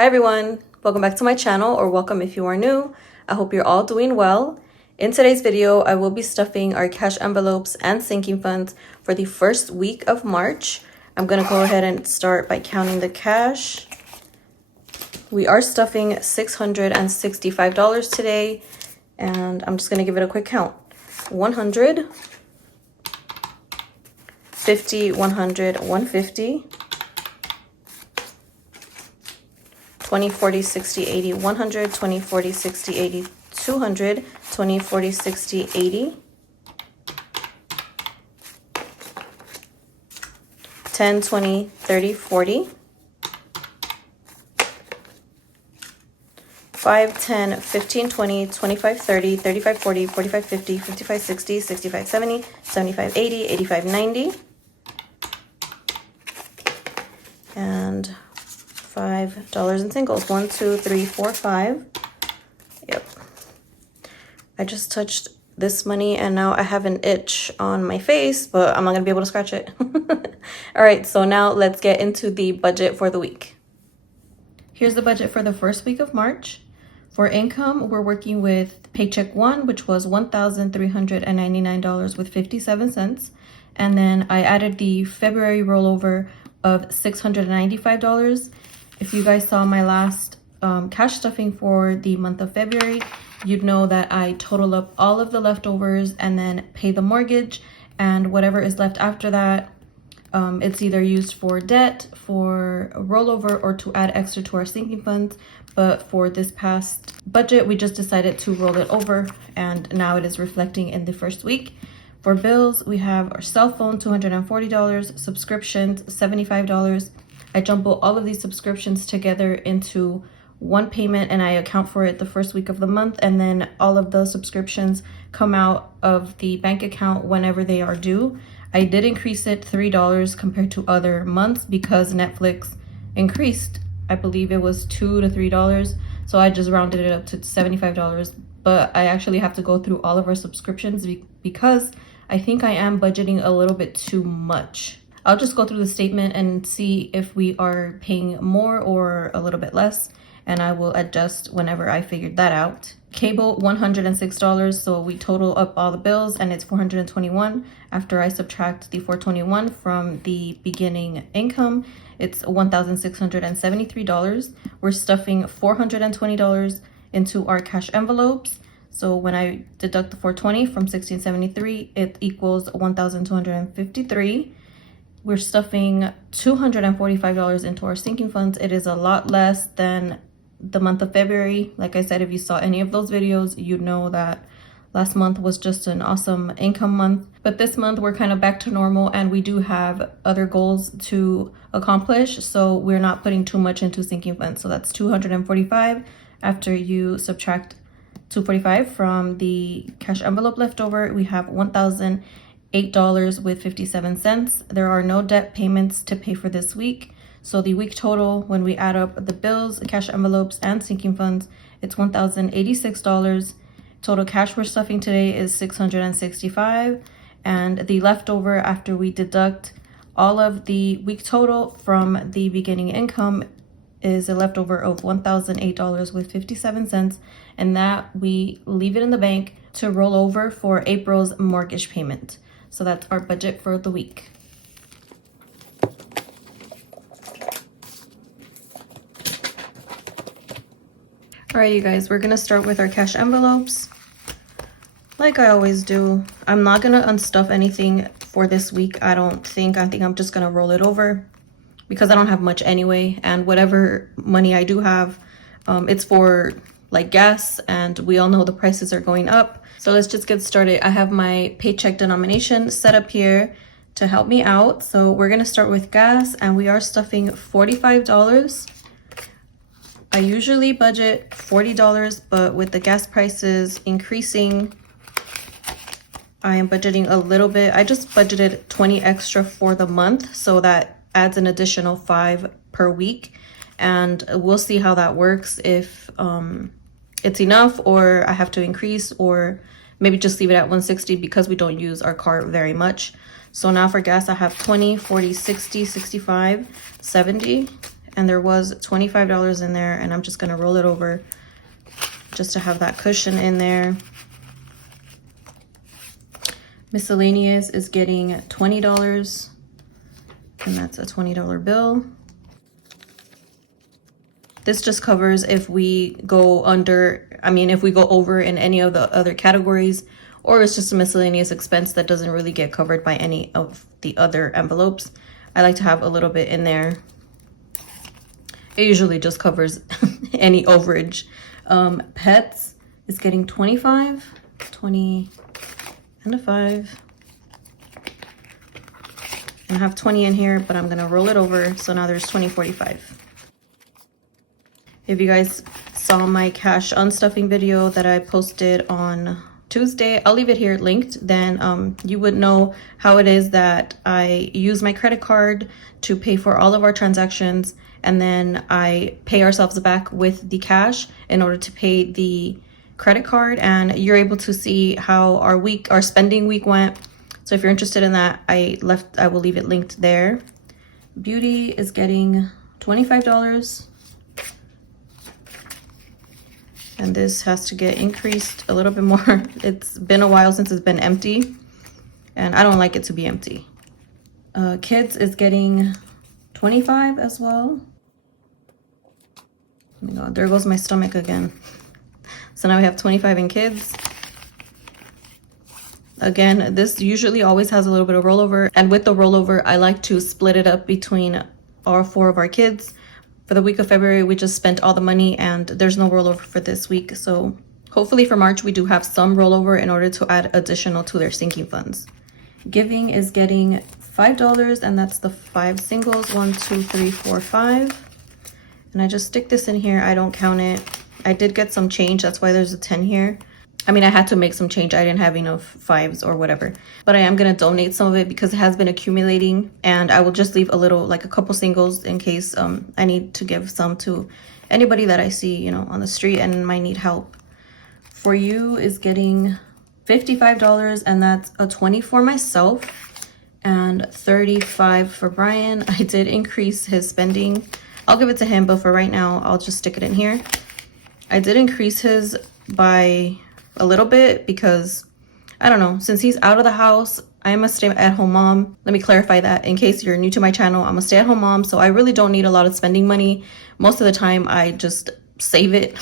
Hi everyone, welcome back to my channel, or welcome if you are new. I hope you're all doing well. In today's video, I will be stuffing our cash envelopes and sinking funds for the first week of March. I'm gonna go ahead and start by counting the cash. We are stuffing $665 today, and I'm just gonna give it a quick count. 100, 50, 100, 150, 20, 40, 60, 80, 100, 20, 40, 60, 80, 200, 20, 40, 60, 80, 10, 20, 30, 40, 5, 10, 15, 20, 25, 30, 35, 40, 45, 50, 55, 60, 65, 70, 75, 80, 85, 90, and $5 in singles. 1, 2, 3, 4, 5. Yep. I just touched this money and now I have an itch on my face, but I'm not gonna be able to scratch it. All right, so now let's get into the budget for the week. Here's the budget for the first week of March. For income, we're working with paycheck 1, which was $1,399 with 57 cents. And then I added the February rollover of $695. If you guys saw my last cash stuffing for the month of February, you'd know that I total up all of the leftovers and then pay the mortgage, and whatever is left after that, it's either used for debt, for a rollover, or to add extra to our sinking funds. But for this past budget, we just decided to roll it over, and now it is reflecting in the first week. For bills, we have our cell phone, $240, subscriptions, $75. I jumble all of these subscriptions together into one payment and I account for it the first week of the month, and then all of the subscriptions come out of the bank account whenever they are due. I did increase it $3 compared to other months because Netflix increased. I believe it was $2 to $3, so I just rounded it up to $75. But I actually have to go through all of our subscriptions because I think I am budgeting a little bit too much. I'll just go through the statement and see if we are paying more or a little bit less, and I will adjust whenever I figured that out. Cable, $106, so we total up all the bills and it's $421. After I subtract the $421 from the beginning income, it's $1,673. We're stuffing $420 into our cash envelopes. So when I deduct the $420 from $1,673, it equals $1,253. We're stuffing $245 into our sinking funds. It is a lot less than the month of February. Like I said, if you saw any of those videos, you'd know that last month was just an awesome income month. But this month we're kind of back to normal, and we do have other goals to accomplish, so we're not putting too much into sinking funds. So that's $245 after you subtract $245 from the cash envelope leftover. We have $1,008 with 57 cents. There are no debt payments to pay for this week. So the week total, when we add up the bills, cash envelopes, and sinking funds, it's $1,086. Total cash we're stuffing today is $665. And the leftover after we deduct all of the week total from the beginning income is a leftover of $1,008 with 57 cents. And that we leave it in the bank to roll over for April's mortgage payment. So that's our budget for the week. All right, you guys, we're gonna start with our cash envelopes. Like I always do, I'm not gonna unstuff anything for this week. I think I'm just gonna roll it over because I don't have much anyway. And whatever money I do have, it's for like gas, and we all know the prices are going up. So let's just get started. I have my paycheck denomination set up here to help me out. So we're gonna start with gas, and we are stuffing $45. I usually budget $40, but with the gas prices increasing, I am budgeting a little bit. I just budgeted 20 extra for the month, so that adds an additional 5 per week. And we'll see how that works, if it's enough or I have to increase, or maybe just leave it at 160 because we don't use our car very much. So now for gas, I have 20, 40, 60, 65, 70. and there was $25 in there, and I'm just gonna roll it over just to have that cushion in there. Miscellaneous is getting $20, and that's a $20 bill. This just covers if we go if we go over in any of the other categories, or it's just a miscellaneous expense that doesn't really get covered by any of the other envelopes. I like to have a little bit in there. It usually just covers any overage. Pets is getting 25, 20, and a 5. And I have 20 in here, but I'm gonna roll it over, so now there's 20, 45. If you guys saw my cash unstuffing video that I posted on Tuesday, I'll leave it here linked. Then you would know how it is that I use my credit card to pay for all of our transactions, and then I pay ourselves back with the cash in order to pay the credit card. And you're able to see how our spending week went. So if you're interested in that, I will leave it linked there. Beauty is getting $25. And this has to get increased a little bit more. It's been a while since it's been empty, and I don't like it to be empty. Kids is getting 25 as well. Oh my God, there goes my stomach again. So now we have 25 in kids. Again, this usually always has a little bit of rollover, and with the rollover, I like to split it up between all 4 of our kids. For the week of February, we just spent all the money, and there's no rollover for this week. So hopefully for March, we do have some rollover in order to add additional to their sinking funds. Giving is getting $5, and that's the 5 singles, 1, 2, 3, 4, 5. And I just stick this in here. I don't count it. I did get some change. That's why there's a 10 here. I mean, I had to make some change. I didn't have enough 5s or whatever, but I am going to donate some of it because it has been accumulating, and I will just leave a little, like a couple singles in case I need to give some to anybody that I see, on the street and might need help. For You is getting $55, and that's a 20 for myself and 35 for Brian. I did increase his spending. I'll give it to him, but for right now, I'll just stick it in here. I did increase his by a little bit because, I don't know, since he's out of the house, I'm a stay-at-home mom. Let me clarify that in case you're new to my channel. I'm a stay-at-home mom, so I really don't need a lot of spending money. Most of the time, I just save it.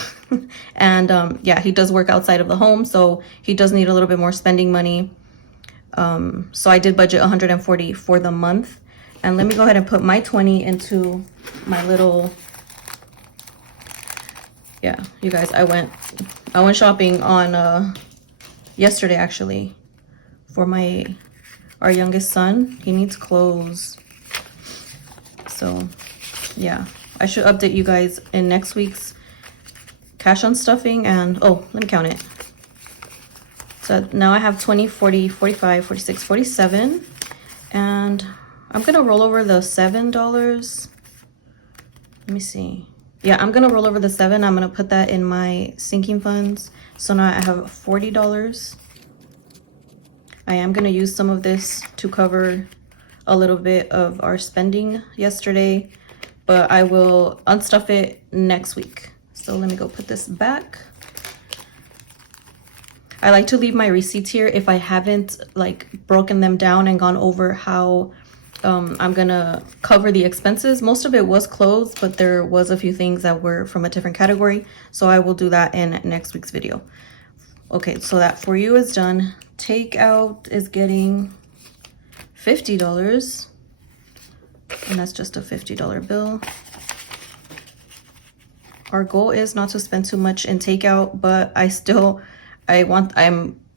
And yeah, he does work outside of the home, so he does need a little bit more spending money. So I did budget $140 for the month. And let me go ahead and put my 20 into my little... Yeah, you guys, I went shopping on yesterday actually for our youngest son. He needs clothes. So yeah, I should update you guys in next week's cash on stuffing. And oh, let me count it. So now I have 20, 40, 45, 46, 47, and I'm gonna roll over the $7. Let me see. Yeah, I'm gonna roll over the 7. I'm gonna put that in my sinking funds. So now I have $40. I am gonna use some of this to cover a little bit of our spending yesterday, but I will unstuff it next week. So let me go put this back. I like to leave my receipts here if I haven't broken them down and gone over how I'm gonna cover the expenses. Most of it was clothes, but there was a few things that were from a different category, so I will do that in next week's video. Okay, so that For You is done. Takeout is getting $50, and that's just a $50 bill. Our goal is not to spend too much in takeout, but I'm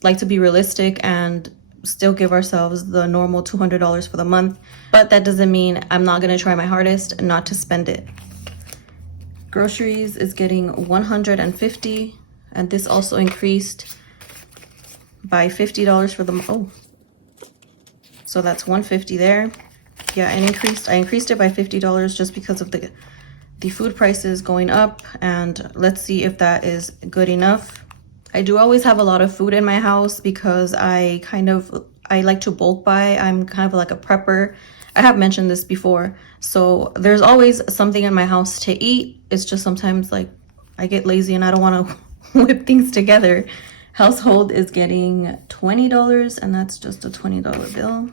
like to be realistic and still give ourselves the normal $200 for the month, but that doesn't mean I'm not gonna try my hardest not to spend it. Groceries is getting $150, and this also increased by $50 for the so that's $150 there. Yeah, and I increased it by $50 just because of the food prices going up, and let's see if that is good enough. I do always have a lot of food in my house because I like to bulk buy. I'm kind of like a prepper. I have mentioned this before. So there's always something in my house to eat. It's just sometimes like I get lazy and I don't want to whip things together. Household is getting $20, and that's just a $20 bill.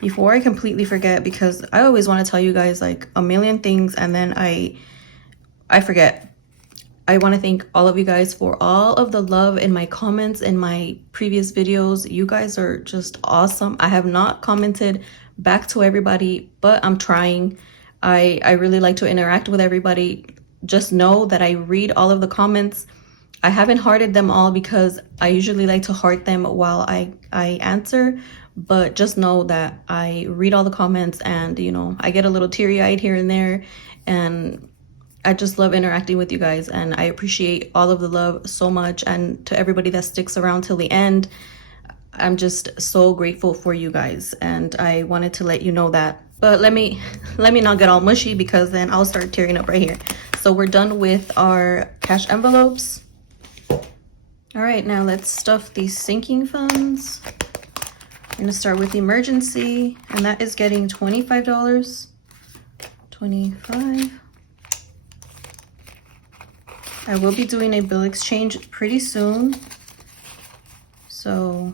Before I completely forget, because I always want to tell you guys like a million things and then I forget. I want to thank all of you guys for all of the love in my comments in my previous videos. You guys are just awesome. I have not commented back to everybody, but I'm trying. I really like to interact with everybody. Just know that I read all of the comments. I haven't hearted them all because I usually like to heart them while I answer, but just know that I read all the comments, and you know, I get a little teary-eyed here and there, and I just love interacting with you guys, and I appreciate all of the love so much. And to everybody that sticks around till the end, I'm just so grateful for you guys, and I wanted to let you know that. But let me not get all mushy, because then I'll start tearing up right here. So we're done with our cash envelopes. All right, now let's stuff these sinking funds. I'm gonna start with emergency, and that is getting $25. 25. I will be doing a bill exchange pretty soon, so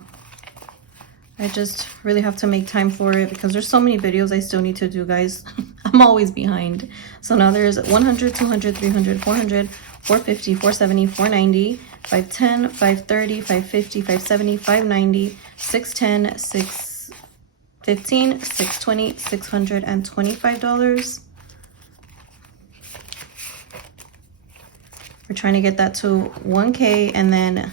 I just really have to make time for it because there's so many videos I still need to do, guys. I'm always behind. So now there's 100, 200, 300, 400, 450, 470, 490, 510, 530, 550, 570, 590, 610, 615, 620, $625. We're trying to get that to 1K and then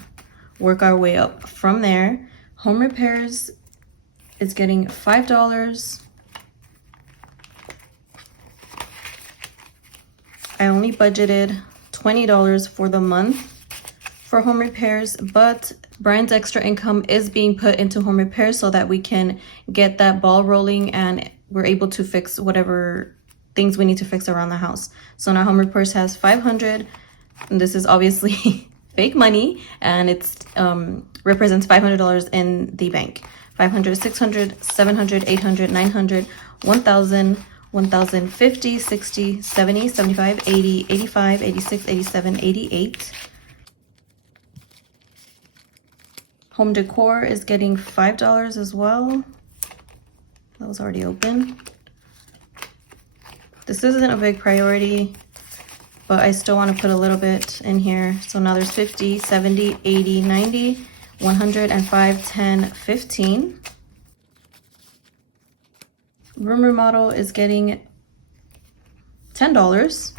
work our way up from there. Home repairs is getting $5. I only budgeted $20 for the month for home repairs, but Brian's extra income is being put into home repairs so that we can get that ball rolling and we're able to fix whatever things we need to fix around the house. So now home repairs has 500. And this is obviously fake money, and it's represents $500 in the bank. 500, 600, 700, 800, 900, 1,000, 1,050, 60, 70, 75, 80, 85, 86, 87, 88. Home decor is getting $5 as well. That was already open. This isn't a big priority, but I still want to put a little bit in here. So now there's 50, 70, 80, 90, 105, 10, 15. Room remodel is getting $10.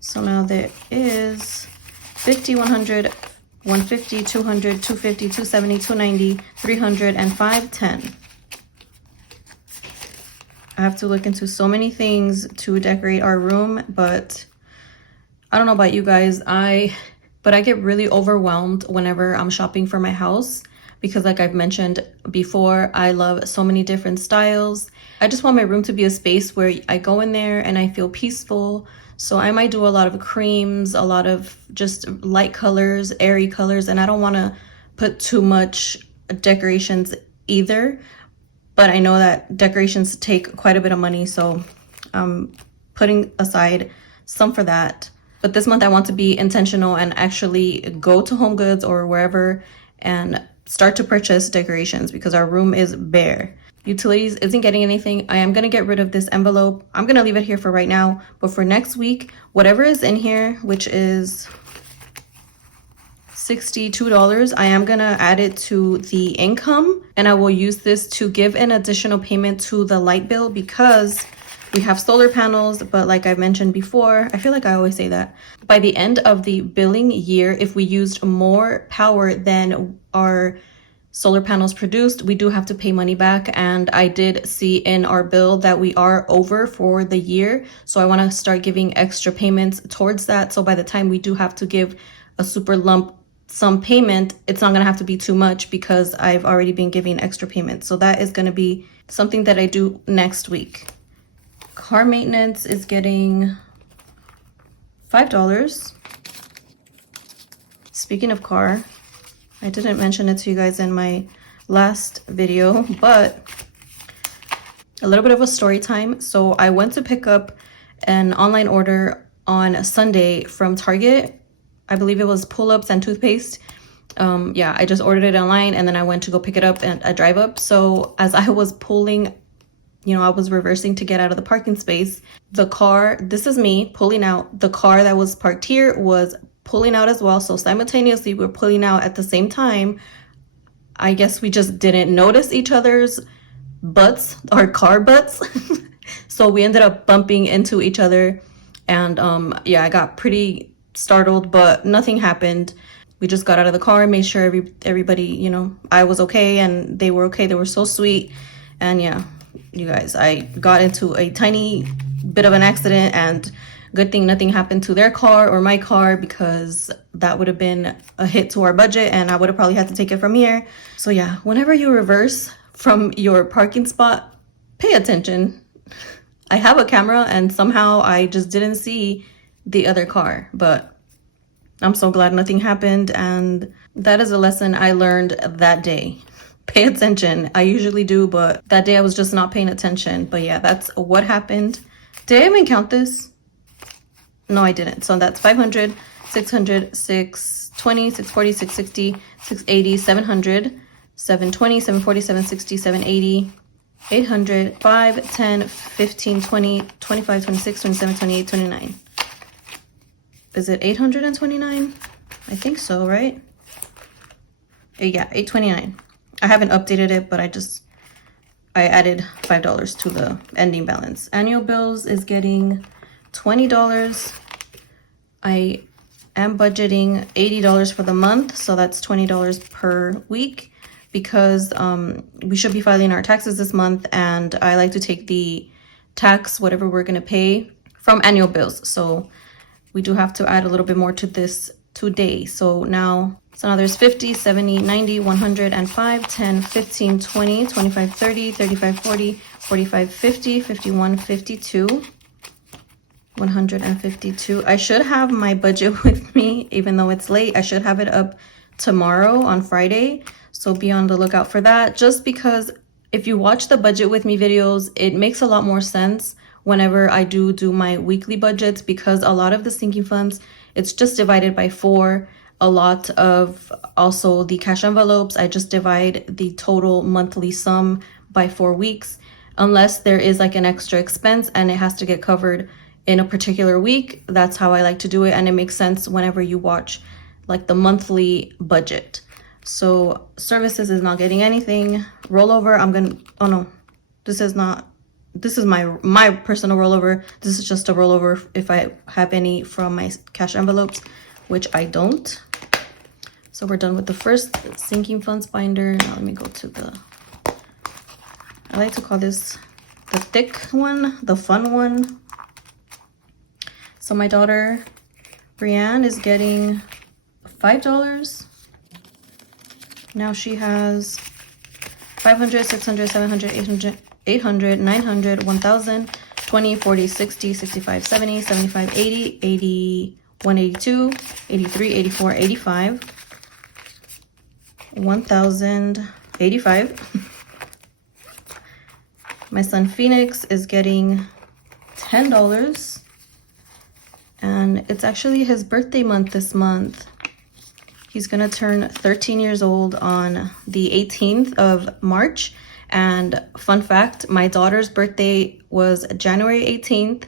So now there is 50, 100, 150, 200, 250, 270, 290, 300, and 510. I have to look into so many things to decorate our room, but I don't know about you guys, but I get really overwhelmed whenever I'm shopping for my house because, like I've mentioned before, I love so many different styles. I just want my room to be a space where I go in there and I feel peaceful. So I might do a lot of creams, a lot of just light colors, airy colors, and I don't want to put too much decorations either. But I know that decorations take quite a bit of money, so I'm putting aside some for that. But this month I want to be intentional and actually go to Homegoods or wherever and start to purchase decorations because our room is bare. Utilities isn't getting anything. I am going to get rid of this envelope. I'm going to leave it here for right now. But for next week, whatever is in here, which is $62, I am gonna add it to the income, and I will use this to give an additional payment to the light bill because we have solar panels. But like I mentioned before, I feel like I always say that by the end of the billing year, if we used more power than our solar panels produced, we do have to pay money back. And I did see in our bill that we are over for the year, so I want to start giving extra payments towards that. So by the time we do have to give a super lump sum payment, it's not going to have to be too much because I've already been giving extra payments. So that is going to be something that I do next week. Car maintenance is getting $5. Speaking of car, I didn't mention it to you guys in my last video, but a little bit of a story time. So I went to pick up an online order on Sunday from Target. I believe it was pull-ups and toothpaste. Yeah, I just ordered it online and then I went to go pick it up at a drive up. So as I was pulling, you know, I was reversing to get out of the parking space. The car, this is me pulling out. The car that was parked here was pulling out as well. So simultaneously we're pulling out at the same time. I guess we just didn't notice each other's butts, our car butts. So we ended up bumping into each other. And yeah, I got pretty startled, but nothing happened. We just got out of the car and made sure everybody, you know, I was okay and they were okay. They were so sweet. And yeah, you guys, I got into a tiny bit of an accident, and good thing nothing happened to their car or my car, because that would have been a hit to our budget and I would have probably had to take it from here. So yeah, whenever you reverse from your parking spot, pay attention. I have a camera and somehow I just didn't see the other car, but I'm so glad nothing happened. And that is a lesson I learned that day. Pay attention. I usually do, but that day I was just not paying attention. But yeah, that's what happened. Did I even count this? No, I didn't. So that's 500, 600, 620, 640, 660, 680, 700, 720, 740, 760, 780, 800, 5, 10, 15, 20, 25, 26, 27, 28, 29. Is it 829? I think so, right? Yeah, 829. I haven't updated it, but I added $5 to the ending balance. Annual bills is getting $20. I am budgeting $80 for the month, so that's $20 per week, because we should be filing our taxes this month, and I like to take the tax, whatever we're gonna pay, from annual bills. So we do have to add a little bit more to this today. So now there's 50, 70, 90, 100, and 5, 10, 15, 20, 25, 30, 35, 40, 45, 50, 51, 52, 152. I should have my budget with me, even though it's late. I should have it up tomorrow on Friday. So be on the lookout for that. Just because if you watch the budget with me videos, it makes a lot more sense whenever I do my weekly budgets, because a lot of the sinking funds, it's just divided by 4. A lot of also the cash envelopes, I just divide the total monthly sum by 4 weeks, unless there is like an extra expense and it has to get covered in a particular week. That's how I like to do it, and it makes sense whenever you watch like the monthly budget. So services is not getting anything. Rollover, oh no, this is my personal rollover. This is just a rollover if I have any from my cash envelopes, which I don't. So we're done with the first sinking funds binder. Now let me go to I like to call this the thick one, the fun one. So my daughter Brianne is getting $5. Now she has 500, 600, 700, 800, 800, 900, 1000, 20, 40, 60, 65, 70, 75, 80, 80, 182, 83, 84, 85, 1000, 85. My son Phoenix is getting $10, and it's actually his birthday month this month. He's gonna turn 13 years old on the 18th of March. And fun fact, my daughter's birthday was January 18th.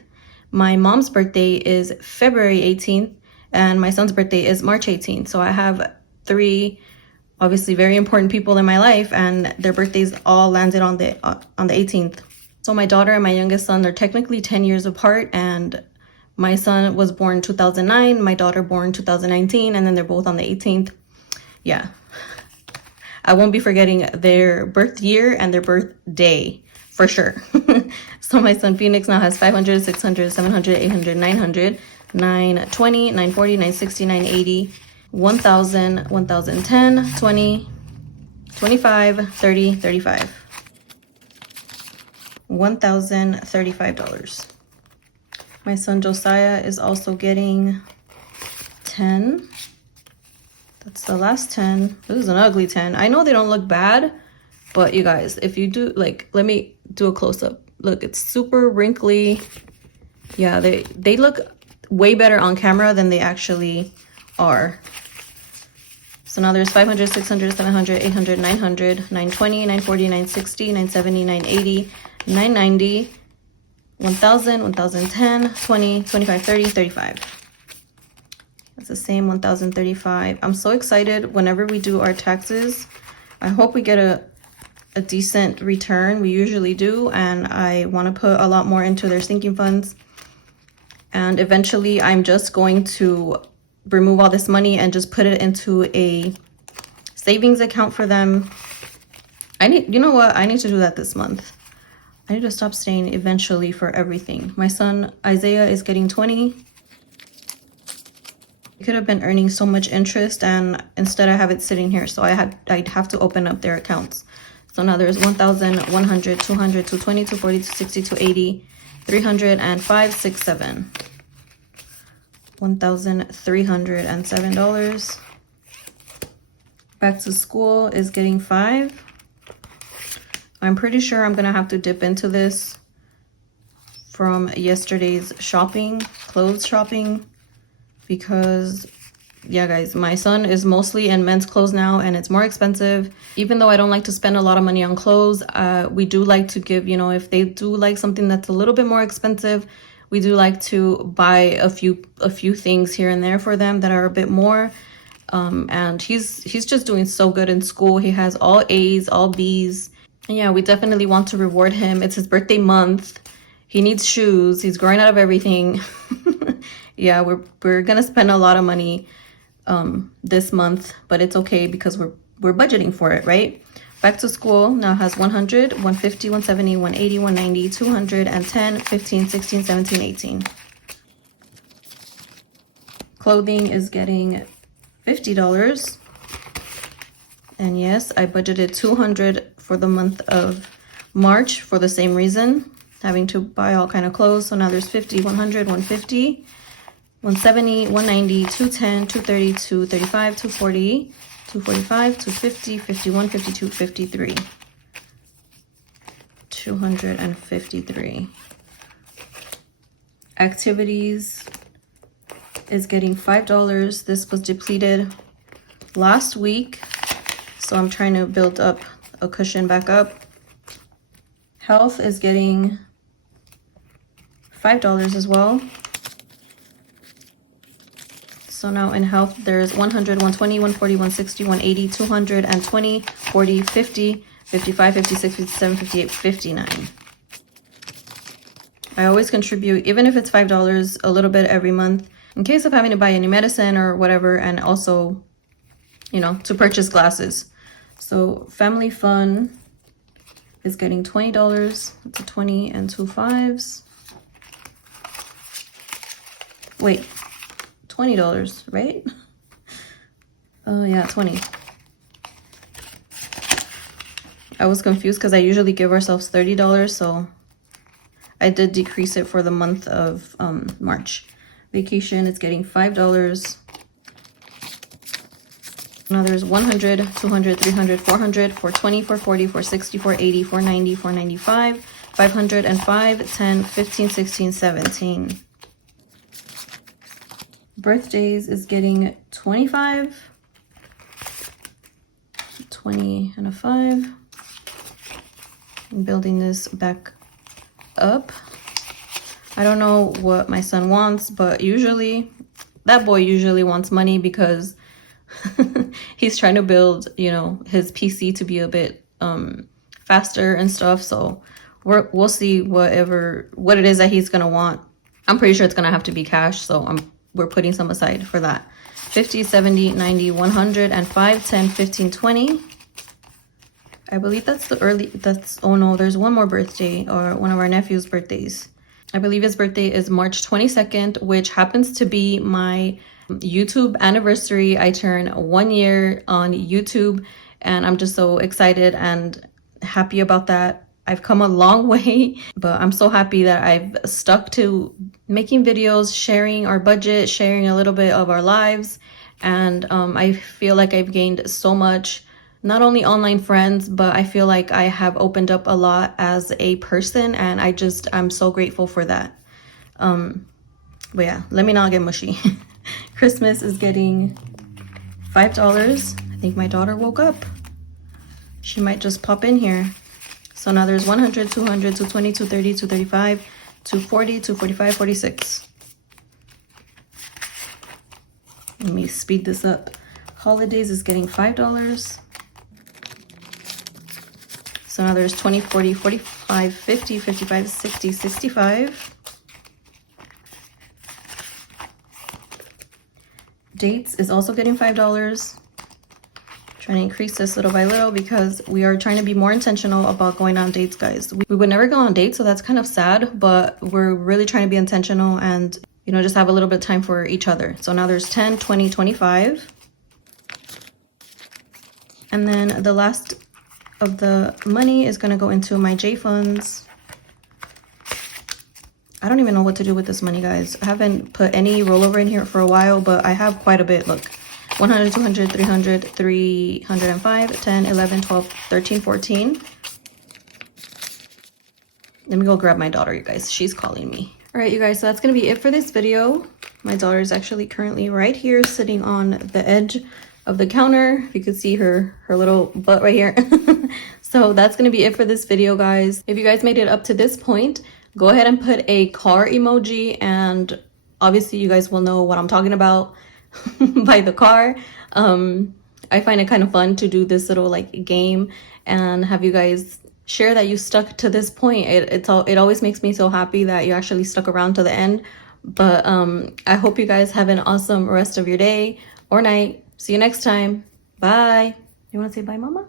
My mom's birthday is February 18th. And my son's birthday is March 18th. So I have 3 obviously very important people in my life, and their birthdays all landed on the 18th. So my daughter and my youngest son are technically 10 years apart, and my son was born 2009, my daughter born 2019, and then they're both on the 18th. Yeah. I won't be forgetting their birth year and their birthday for sure. So my son Phoenix now has 500, 600, 700, 800, 900, 920, 940, 960, 980, 1000, 1010, 20, 25, 30, 35. $1,035. My son Josiah is also getting 10. That's the last 10. This is an ugly 10. I know they don't look bad, but you guys, if you do, like, let me do a close-up. Look, it's super wrinkly. Yeah, they look way better on camera than they actually are. So now there's 500, 600, 700, 800, 900, 920, 940, 960, 970, 980, 990, 1000, 1010, 20, 25, 30, 35. It's the same 1035. I'm so excited whenever we do our taxes. I hope we get a decent return. We usually do, and I want to put a lot more into their sinking funds. And eventually I'm just going to remove all this money and just put it into a savings account for them. You know what? I need to do that this month. I need to stop staying eventually for everything. My son Isaiah is getting 20. I could have been earning so much interest, and instead I have it sitting here, so I'd have to open up their accounts. So now there's 1,000, 100, 200, 220, 240, 260, 280, 300, and 5, 6, 7. $1,307. Back to school is getting 5. I'm pretty sure I'm gonna have to dip into this from yesterday's shopping, clothes shopping, because yeah guys, my son is mostly in men's clothes now and it's more expensive. Even though I don't like to spend a lot of money on clothes, we do like to give, you know, if they do like something that's a little bit more expensive, we do like to buy a few things here and there for them that are a bit more. And he's just doing so good in school. He has all A's, all B's. And yeah, we definitely want to reward him. It's his birthday month. He needs shoes. He's growing out of everything. Yeah, we're gonna spend a lot of money this month, but it's okay because we're budgeting for it, right? Back to school now has 100, 150, 170, 180, 190, 210, 15, 16, 17, 18. Clothing is getting $50. And yes, I budgeted 200 for the month of March for the same reason, having to buy all kind of clothes. So now there's 50, 100, 150, 170, 190, 210, 230, 235, 240, 245, 250, 51, 52, 53. 253. Activities is getting $5. This was depleted last week, so I'm trying to build up a cushion back up. Health is getting $5 as well. So now in health, there's 100, 120, 140, 160, 180, 220, 40, 50, 55, 56, 57, 58, 59. I always contribute, even if it's $5, a little bit every month, in case of having to buy any medicine or whatever, and also, you know, to purchase glasses. So family fun is getting $20. It's a 20 and 2 5s. Wait, $20, right? Oh yeah, 20. I was confused because I usually give ourselves $30, so I did decrease it for the month of March. Vacation is getting $5. Now there's 100, 200, 300, 400, 420, 440, 460, 480, 490, 495, 500, and 5, 10, 15, 16, 17. Birthdays is getting 25, 20 and a 5. I'm building this back up. I don't know what my son wants, but usually that boy usually wants money because he's trying to build, you know, his PC to be a bit faster and stuff. So we'll see what it is that he's gonna want. I'm pretty sure it's gonna have to be cash, so we're putting some aside for that. 50, 70, 90, 100, and 5, 10, 15, 20. I believe that's oh no, there's one more birthday, or one of our nephew's birthdays. I believe his birthday is March 22nd, which happens to be my YouTube anniversary. I turn 1 year on YouTube, and I'm just so excited and happy about that. I've come a long way, but I'm so happy that I've stuck to making videos, sharing our budget, sharing a little bit of our lives, and I feel like I've gained so much, not only online friends, but I feel like I have opened up a lot as a person, and I'm so grateful for that. But yeah, let me not get mushy. Christmas is getting $5. I think my daughter woke up. She might just pop in here. So now there's 100, 200, 220, 230, 235, 240, 245, 46. Let me speed this up. Holidays is getting $5. So now there's 20, 40, 45, 50, 55, 60, 65. Dates is also getting $5. Trying to increase this little by little because we are trying to be more intentional about going on dates, guys. We would never go on dates, so that's kind of sad, but we're really trying to be intentional and, you know, just have a little bit of time for each other. So now there's 10, 20, 25. And then the last of the money is going to go into my J funds. I don't even know what to do with this money, guys. I haven't put any rollover in here for a while, but I have quite a bit. Look, 100, 200, 300, 305, 10, 11, 12, 13, 14. Let me go grab my daughter, you guys. She's calling me. All right, you guys, so that's going to be it for this video. My daughter is actually currently right here sitting on the edge of the counter. If you could see her little butt right here. So that's going to be it for this video, guys. If you guys made it up to this point, go ahead and put a car emoji, and obviously you guys will know what I'm talking about by the car. I find it kind of fun to do this little like game and have you guys share that you stuck to this point. It always makes me so happy that you actually stuck around to the end. But I hope you guys have an awesome rest of your day or night. See you next time. Bye. You want to say bye, mama?